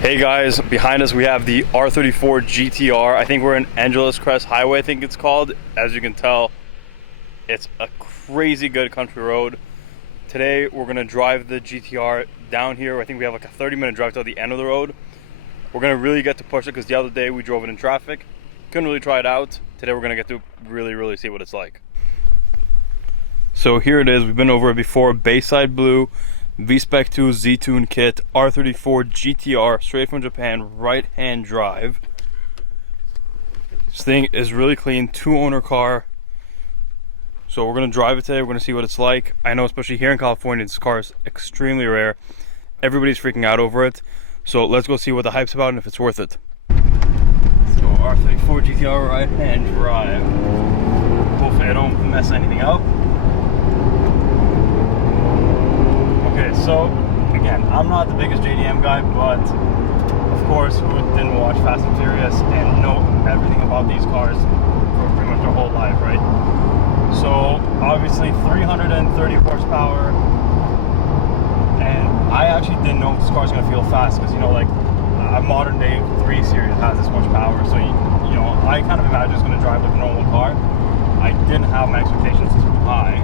Hey guys, behind us we have the R34 GT-R. I think we're in Angeles Crest Highway, I think it's called. As you can tell, it's a crazy good country road. Today we're gonna drive the GT-R down here. I think we have like a 30-minute drive to the end of the road. We're gonna really get to push it because the other day we drove it in traffic. Couldn't really try it out. Today we're gonna get to really see what it's like. So here it is, we've been over it before. Bayside Blue, V-Spec II Z-Tune kit, R34 GT-R, straight from Japan, right-hand drive. This thing is really clean, two-owner car. So we're gonna drive it today, we're gonna see what it's like. I know especially here in California, this car is extremely rare. Everybody's freaking out over it. So let's go see what the hype's about and if it's worth it. Let's go, R34 GT-R right-hand drive. Hopefully I don't mess anything up. Okay, so again, I'm not the biggest JDM guy, but of course, who didn't watch Fast and Furious and know everything about these cars for pretty much their whole life, right? So obviously 330 horsepower, and I actually didn't know if this car's gonna feel fast because, you know, like a modern day 3 Series has this much power, so you know, I kind of imagined it's gonna drive like a normal car. I didn't have my expectations too high,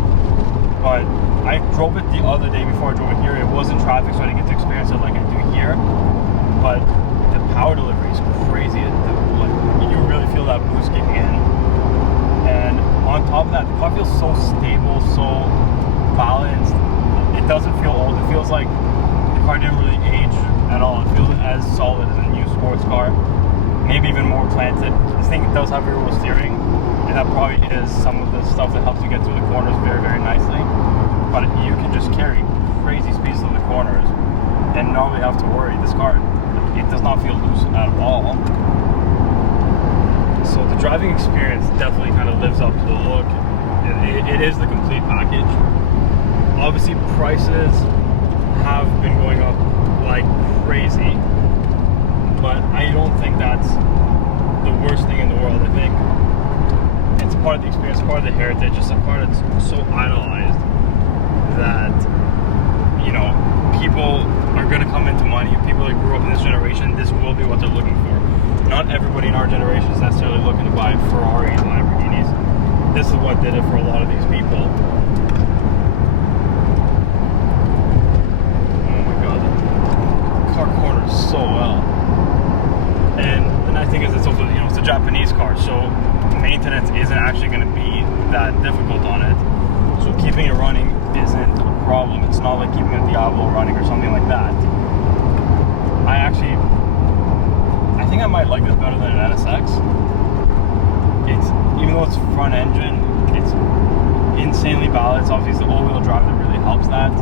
but I drove it the other day before I drove it here. It was in traffic, so I didn't get to experience it like I do here. But the power delivery is crazy. Like, you really feel that boost kicking in. And on top of that, the car feels so stable, so balanced. It doesn't feel old. It feels like the car didn't really age at all. It feels as solid as a new sports car. Maybe even more planted. This thing does have rear wheel steering, and that probably is some of the stuff that helps you get through the corners very nicely. But you can just carry crazy speeds through the corners and not really have to worry. This car, it does not feel loose at all. So the driving experience definitely kind of lives up to the look. It is the complete package. Obviously prices have been going up like crazy, but I don't think that's the worst thing in the world. I think it's part of the experience, part of the heritage, just a car that's so idolized that, you know, people are going to come into money. People that grew up in this generation, this will be what they're looking for. Not everybody in our generation is necessarily looking to buy Ferraris and Lamborghinis. This is what did it for a lot of these people. Oh my god, the car corners so well. And the nice thing is it's also, you know, it's a Japanese car, so maintenance isn't actually going to be that difficult on it. So keeping it running isn't a problem. It's not like keeping a Diablo running or something like that. I think I might like this better than an NSX. It's, even though it's front engine, it's insanely balanced. Obviously, it's the all-wheel drive that really helps that.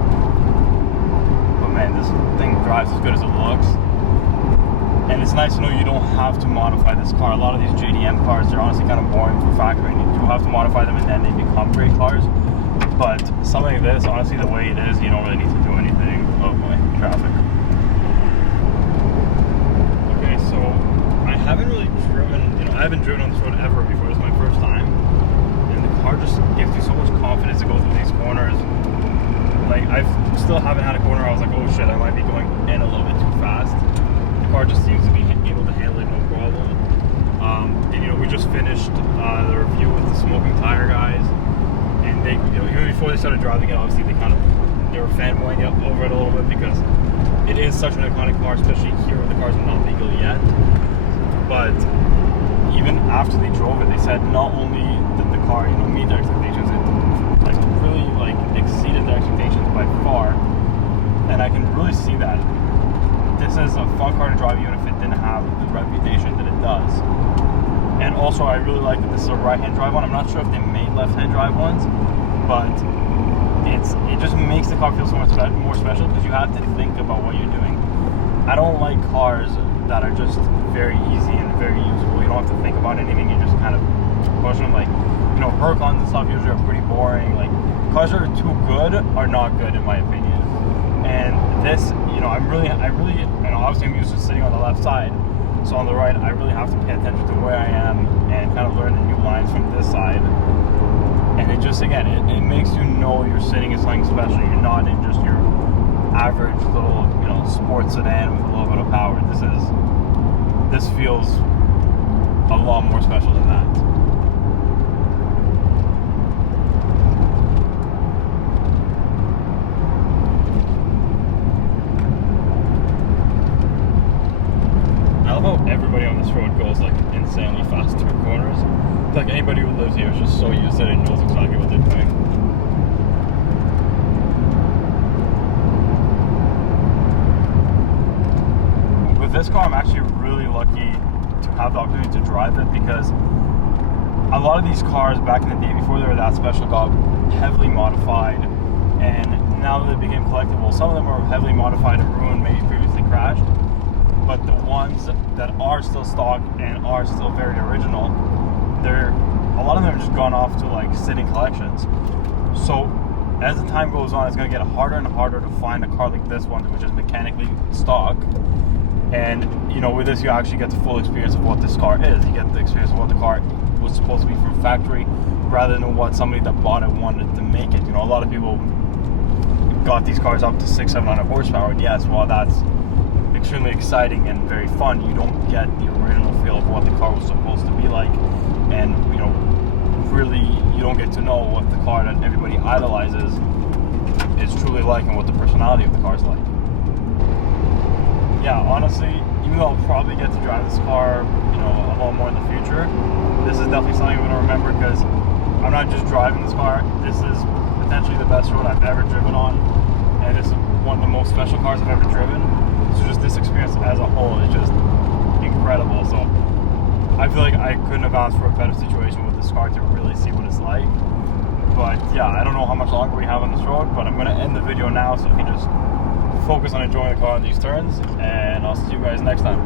But man, this thing drives as good as it looks. And it's nice to know you don't have to modify this car. A lot of these JDM cars, they're honestly kind of boring for factory. You do have to modify them and then they become great cars. But something like this, honestly, the way it is, you don't really need to do anything. Oh boy, traffic. Okay, so I haven't really driven, you know, I haven't driven on this road ever before. This is my first time. And the car just gives you so much confidence to go through these corners. Like, I still haven't had a corner where I was like, oh shit, I might be going in a little bit too fast. The car just seems to be able to handle it no problem. And you know, we just finished the review with the smoking tire guys. And they, you know, even before they started driving it, obviously they were fanboying over it a little bit because it is such an iconic car, especially here where the car's not legal yet. But even after they drove it, they said not only did the car, you know, meet their expectations, it like really like exceeded their expectations by far. And I can really see that. This is a fun car to drive even if it didn't have the reputation that it does. And also, I really like that this is a right-hand drive one. I'm not sure if they made left-hand drive ones, but it just makes the car feel so much more special because you have to think about what you're doing. I don't like cars that are just very easy and very usable. You don't have to think about anything. You just kind of push them. Like, you know, Huracans and stuff usually are pretty boring. Like, cars that are too good are not good in my opinion. And this, you know, I really, you know, obviously I'm used to sitting on the left side. So on the right, I really have to pay attention to where I am and kind of learn the new lines from this side. And it just, again, it makes you know you're sitting in something special. You're not in just your average little, you know, sports sedan with a little bit of power. horsepower. This feels a lot more special than that. I love how everybody on this road goes like insanely fast through corners. It's like anybody who lives here is just so used to it and knows exactly what they're doing. With this car, I'm actually really lucky to have the opportunity to drive it, because a lot of these cars back in the day, before they were that special, got heavily modified, and now that they became collectible, some of them are heavily modified and ruined, maybe previously crashed. But the ones that are still stock and are still very original, a lot of them have just gone off to like sitting collections. So as the time goes on, it's going to get harder and harder to find a car like this one, which is mechanically stock. And you know, with this, you actually get the full experience of what this car is. You get the experience of what the car was supposed to be from factory, rather than what somebody that bought it wanted to make it. You know, a lot of people got these cars up to 600-700 horsepower, and yes, while that's extremely exciting and very fun, you don't get the original feel of what the car was supposed to be like, and you know, really, you don't get to know what the car that everybody idolizes is truly like, and what the personality of the car is like. Yeah, honestly, even though I'll probably get to drive this car, you know, a lot more in the future, this is definitely something I'm going to remember, because I'm not just driving this car. This is potentially the best road I've ever driven on, and this is one of the most special cars I've ever driven. So just this experience as a whole is just incredible. So I feel like I couldn't have asked for a better situation with this car to really see what it's like. But yeah, I don't know how much longer we have on this road, but I'm going to end the video now so we can just focus on enjoying the car on these turns, and I'll see you guys next time.